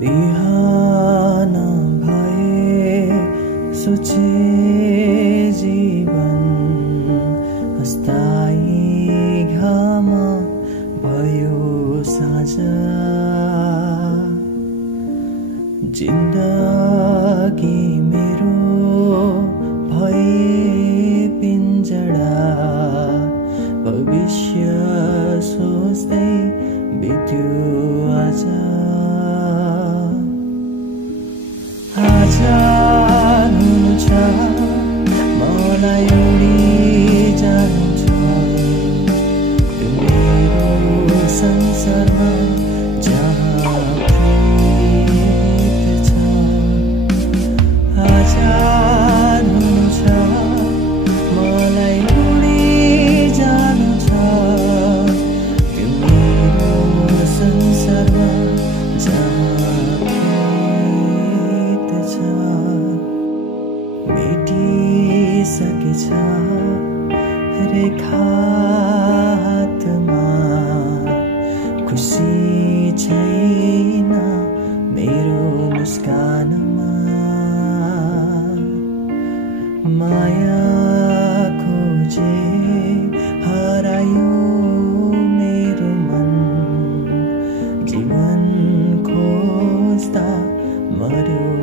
बिहान भए सोचे जीवन अस्थायी घाम भयो साँझ जिन्दगी मेरो भए पिञ्जडा भविष्य सोच्दै बित्यो आज जानु छ मलाई उडी जानु छ यो मेरो संसारमा जहाँ प्रीत छ जानु छ मलाई उडी जानु छ यो मेरो संसारमा जहाँ मेटिसकेछ रेखा हातमा खुसी छैन मेरो मुस्कानमा माया खोजे हरायो मेरो मन जीवन खोज्दा मर्यो